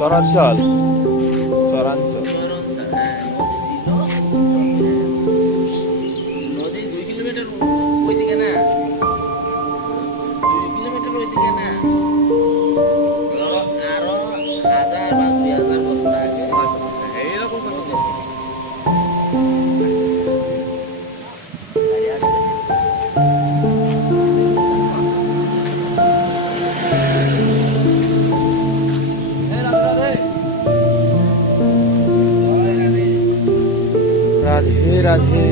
চরাঞ্চল চরাঞ্চল নদী 2 কিলোমিটার ওইদিকে না, 2 কিলোমিটার ওইদিকে না, আরো 1000 বা 2000 বছর আগে এইরকম নদী ছিল। রাধে রাধে।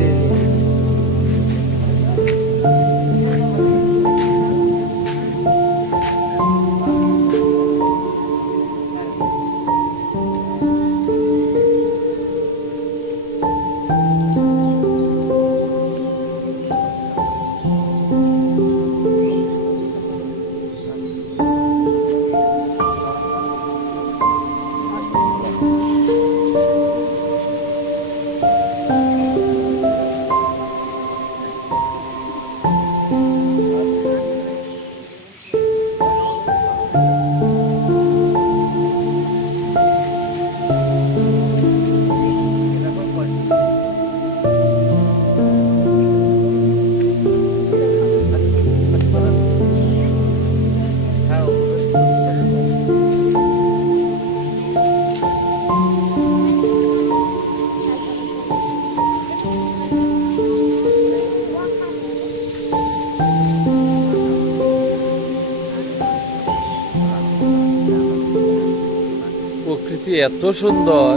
প্রকৃতি এত সুন্দর।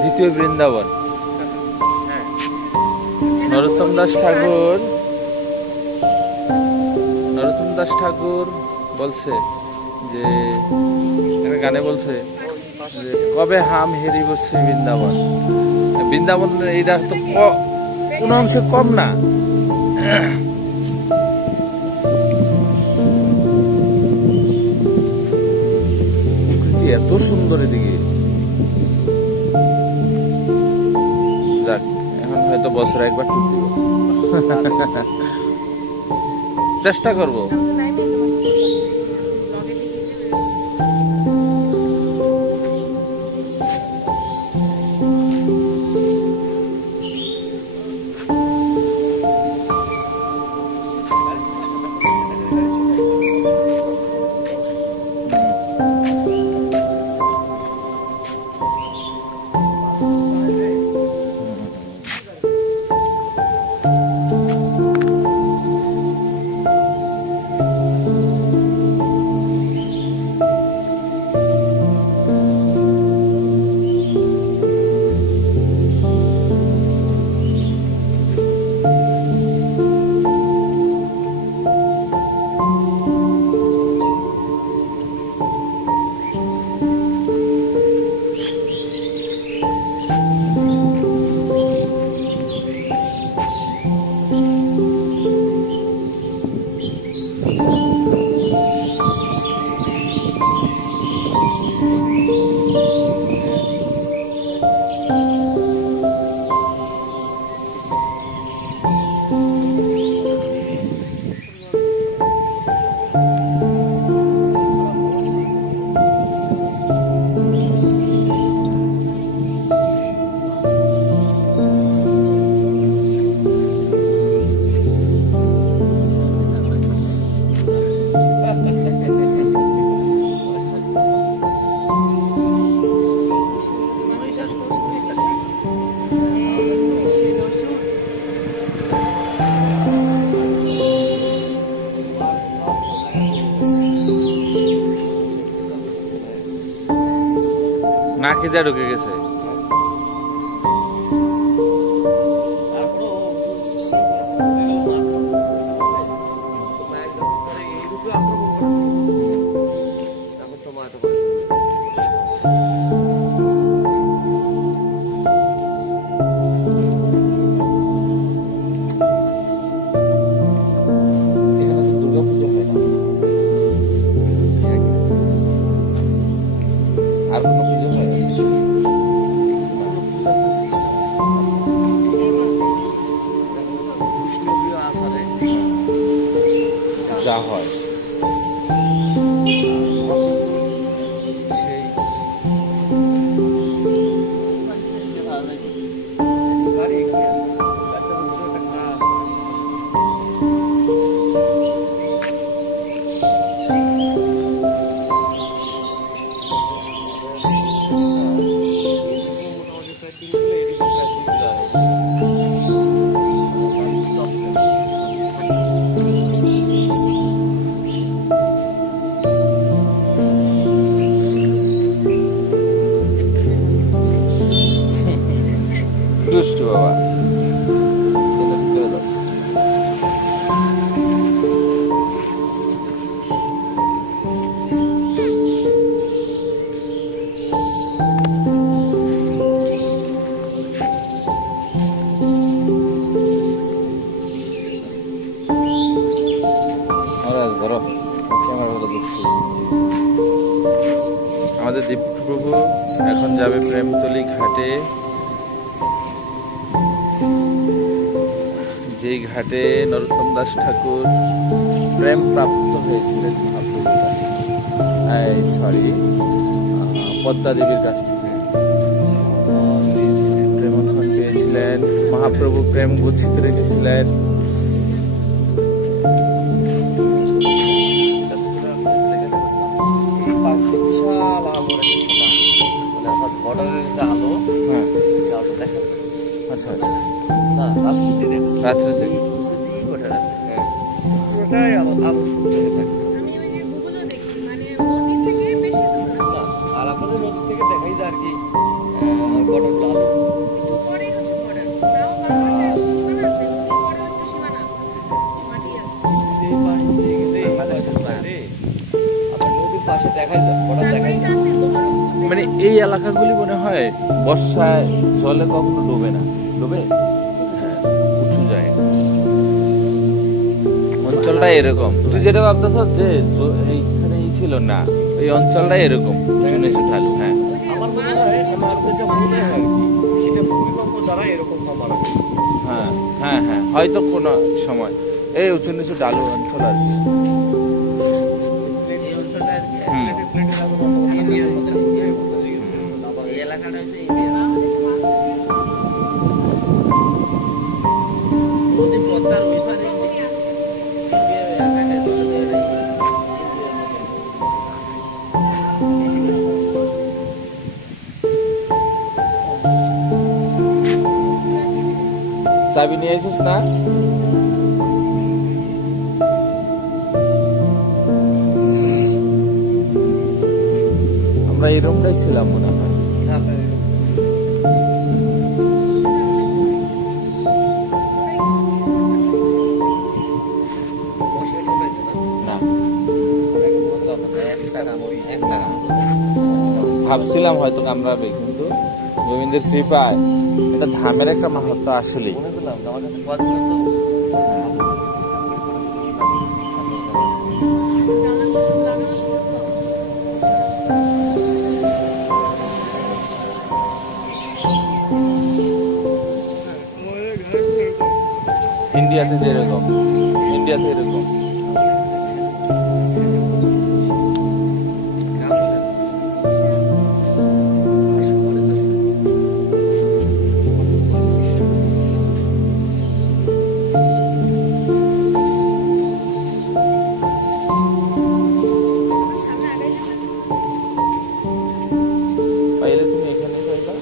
দ্বিতীয় বৃন্দাবন। নরোত্তম দাস ঠাকুর বলছে যে গানে বলছে যে কবে হাম হেরিব শ্রী বৃন্দাবন। বৃন্দাবন এইটা তো কোন অংশে কম না। প্রকৃতি এত সুন্দর এদিকে। যাক, এখন হয়তো বছরে একবার ট্যুর দিব। চেষ্টা করবো। নাকি যা ঢুকে গেছে। হয়। সেই দুষ্টু বাবা। ধরো ক্যামেরাটা দেখছি। আমাদের দীপপ্রভু এখন যাবে প্রেমতলী ঘাটে, যেই ঘাটে নরোত্তম দাস ঠাকুর প্রেম প্রাপ্ত হয়েছিলেন মহাপ্রভুর কাছ থেকে, সরি পদ্মা দেবীর কাছ থেকে প্রেমক্ষণ পেয়েছিলেন। মহাপ্রভু প্রেম গচ্ছিত রেখেছিলেন। আচ্ছা আচ্ছা, রাত্রে থেকে মানে এই এলাকাগুলি মনে হয় বর্ষায় জলে কখনো ডোবে না, ডোবে উঁচু যায়। অঞ্চলটা এরকম, তুই যেটা ভাবতেছ যে এইখানে ছিল না, এই অঞ্চলটা এরকম শুনেছি ঢালু। হ্যাঁ আমার মনে হয় আমার যেটা মনে হয় এটা ভূমিকম্প দ্বারা এরকম মারা। হ্যাঁ হ্যাঁ হ্যাঁ, হয়তো কোনো সময় এই উঁচু নিচু ঢালু অঞ্চল আর কি। চাবি নিয়ে এসিস না? আমরা এই রুমটাই ছিলাম মনে হয়। ভাবছিলাম হয়তো কামড়াবে, কিন্তু গোবিন্দের কৃপায় এটা ধামের একটা মাহাত্ম আসলেই। ইন্ডিয়াতে যেরকম, ইন্ডিয়াতে এরকম পাইলে তুমি এখানে পাইবা।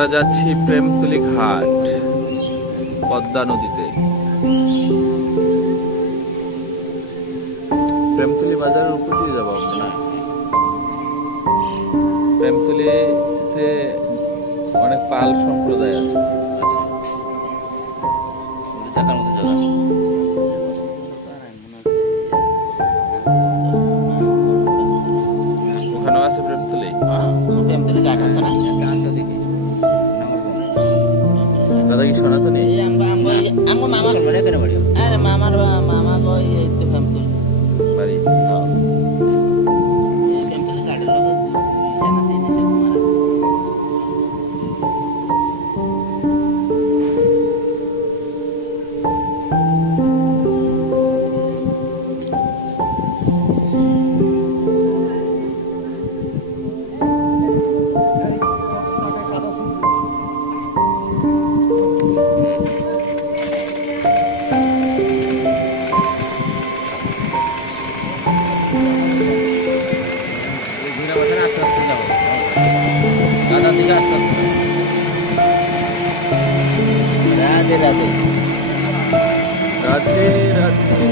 আমরা যাচ্ছি প্রেমতুলি ঘাট পদ্মা নদীতে। প্রেমতুলি বাজারের উপর দিয়ে যাবো আমরা। প্রেমতুলিতে অনেক পাল সম্প্রদায় আছে। দেখার মতো জায়গা। ওখানেও আছে প্রেমতুলি। প্রেমতুলি ঘাট আছে না? দাদা কি সনাতনী? মামার আরে মামার মামা ওই প্রেমতুলি বাড়ি। প্রেমতুলি ঘাটের লোক রাধে রাধে রাধে রাধে।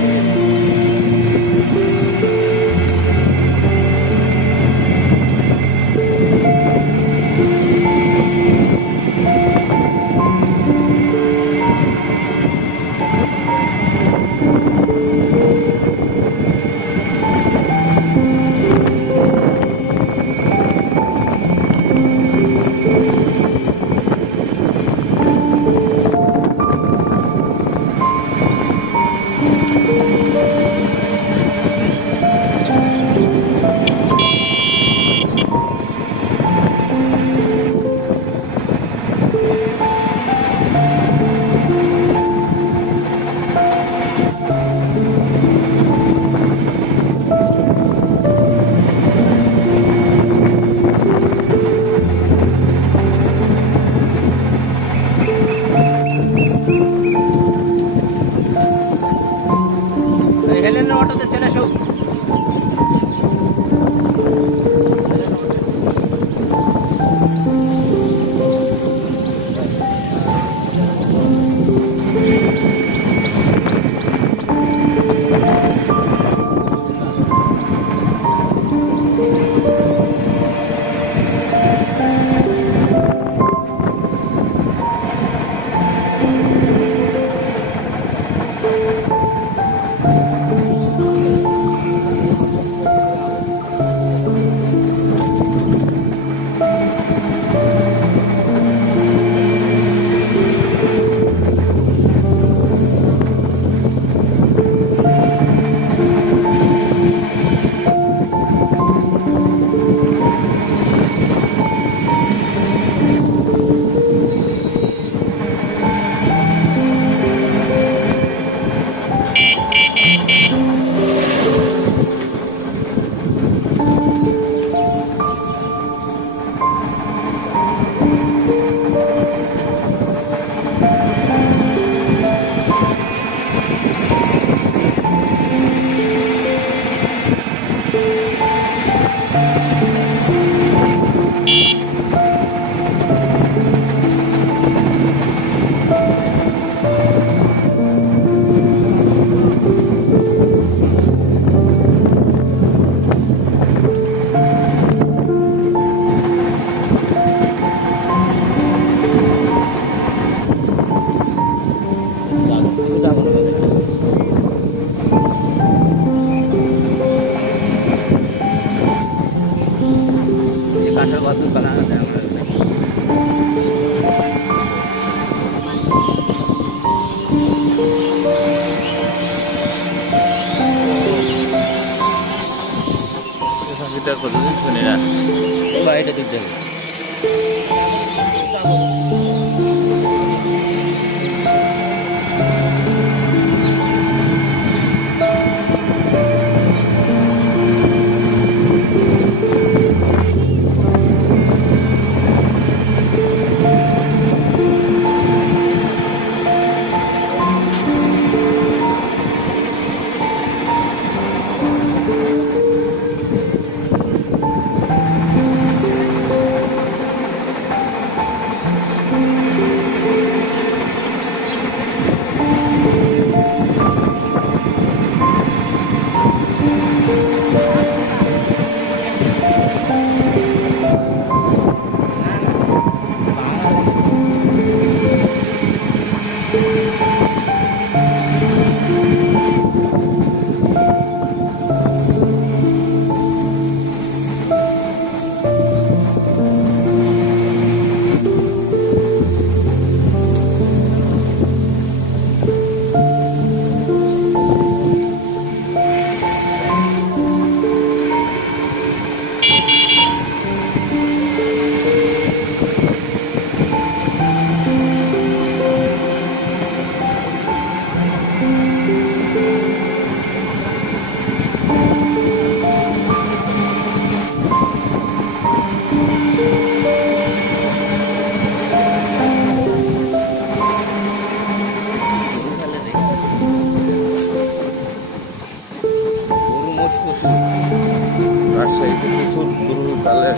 হেলেনের অটোতে চলে আসো। কাঠের ঘর বানানো যায় আমরা। গিটার পদ্ধতি শুনি না বাড়িটা দিক যাবে। এই যে প্রচুর গরু তাহলে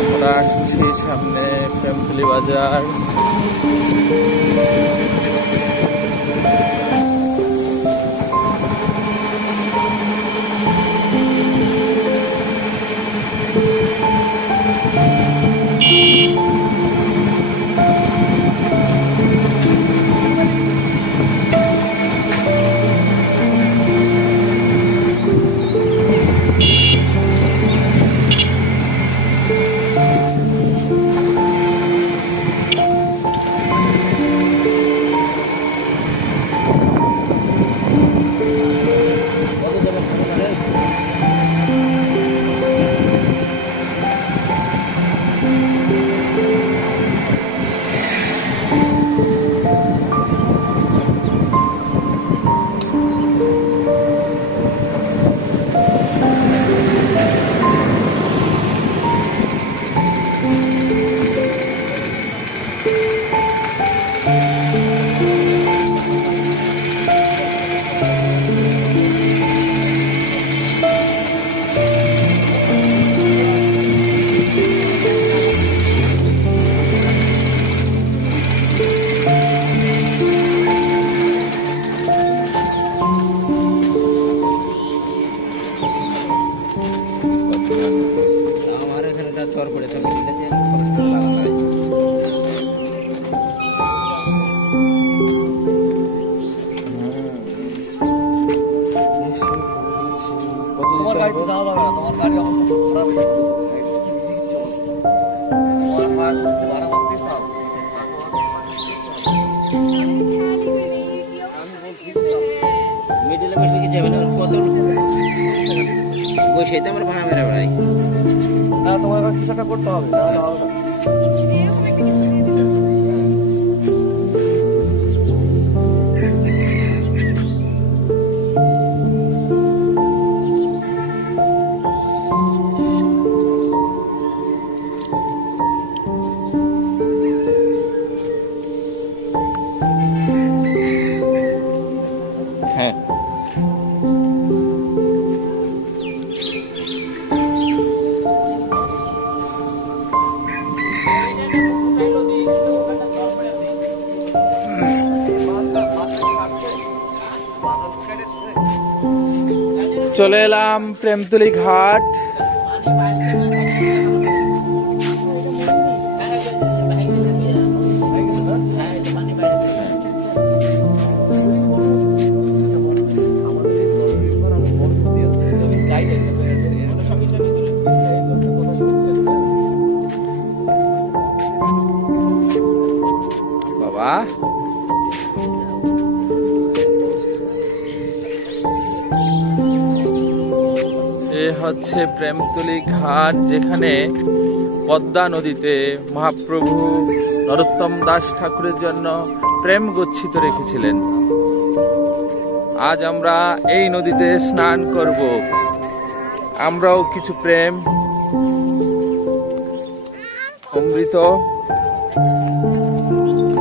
আমরা আসছি সামনে প্রেমতলী বাজার। আমার এখানে জ্বর পড়েছে তোমার গাড়িতে যাওয়া যাবে না, তোমার গাড়ির অবস্থা খুব খারাপ হয়ে গেছে। তোমার ভাড়া মারতে চাও? মিডিলে বসে কি যাবে না, কত বসে তো আমার ভাড়া মেরা বেড়াই না। তোমার কিছু একটা করতে হবে, তাহলে হবে না। হ্যাঁ চলে এলাম প্রেমতলী ঘাট। বাহ, এ হচ্ছে প্রেমতলী ঘাট, যেখানে পদ্মা নদীতে মহাপ্রভু নরোত্তম দাস ঠাকুরের জন্য প্রেম গচ্ছিত রেখেছিলেন। আজ আমরা এই নদীতে স্নান করব, আমরাও কিছু প্রেম অমৃত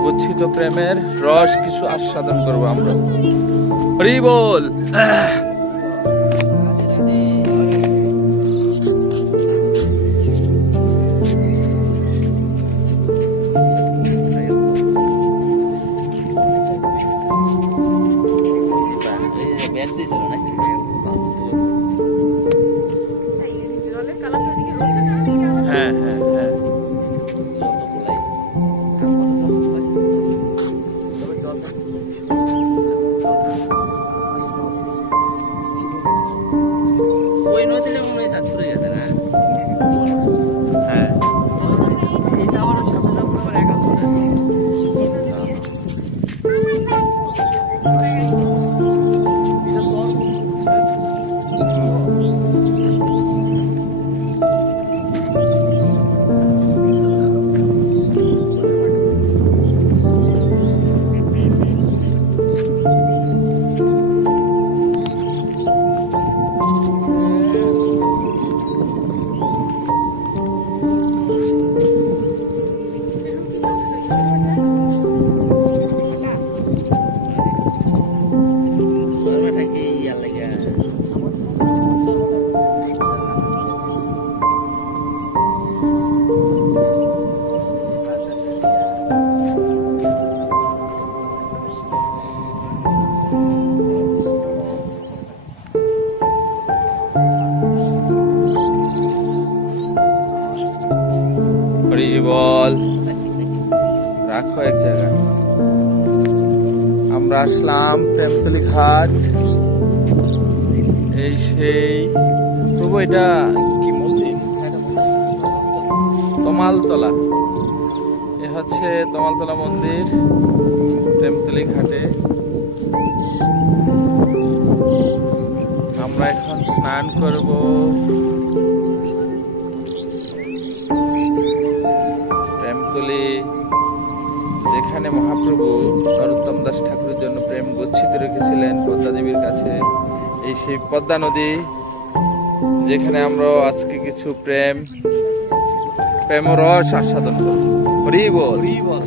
গচ্ছিত প্রেমের রস কিছু আস্বাদন করব আমরা। হরি বল। হ্যাঁ হ্যাঁ হ্যাঁ, ওই নদীতে মনে হয় ঘুরে গেছে না। হ্যাঁ এইটা আবার সামনে যাবো আবার একান্ত না। এটা সর হরি বল। রাখো এক জায়গায়। আমরা আসলাম প্রেমতলী ঘাট, এই সেই তবু এটা কি মন্দির? তমালতলা। এ হচ্ছে তমালতলা মন্দির প্রেমতলী ঘাটে। আমরা এখন স্নান করব। প্রেমতলী, যেখানে মহাপ্রভু নরোত্তম দাস ঠাকুরের জন্য প্রেম গচ্ছিত রেখেছিলেন পদ্মা দেবীর কাছে, এই সেই পদ্মা নদী, যেখানে আমরা আজকে কিছু প্রেম রস আস্বাদন করব। হরি বল। হরি বল।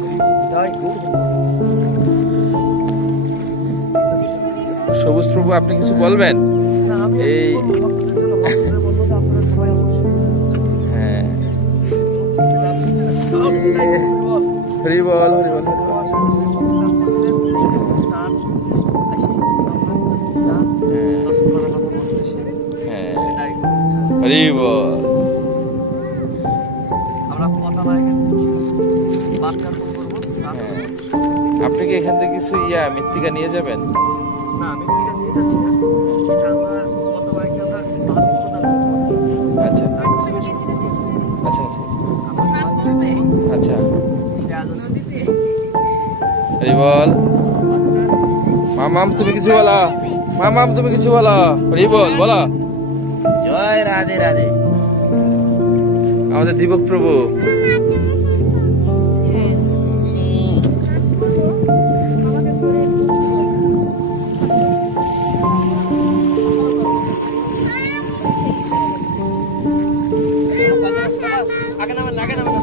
সবুজ প্রভু, আপনি কিছু বলবেন? এই হ্যাঁ, হরি বল হরি বল। হ্যাঁ, হরি বল। আপনি কি এখান থেকে কিছু মৃত্তিকা নিয়ে যাবেন? না, আমি নিয়ে যাচ্ছি না। এটা আমরা গতবার কি আমরা আচ্ছা আচ্ছা আচ্ছা, হরি বল। মামাম তুমি কিছু বলো, মামাম তুমি কিছু বলো। হরি বল, বলো। জয় রাধে রাধে। আমাদের দীপক প্রভু। আগে নামেন, আগে নামেন।